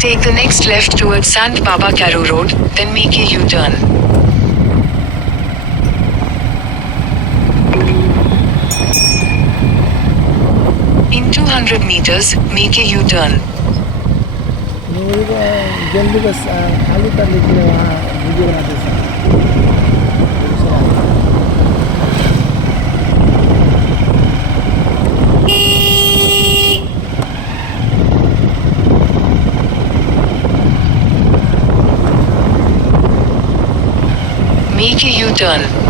Take the next left towards Sant Baba Karu Road, then make a U-turn. In 200 meters, make a U-turn. जल्दी बस खाली कर लीजिए वहाँ वीडियो बनाते समय Make a U-turn.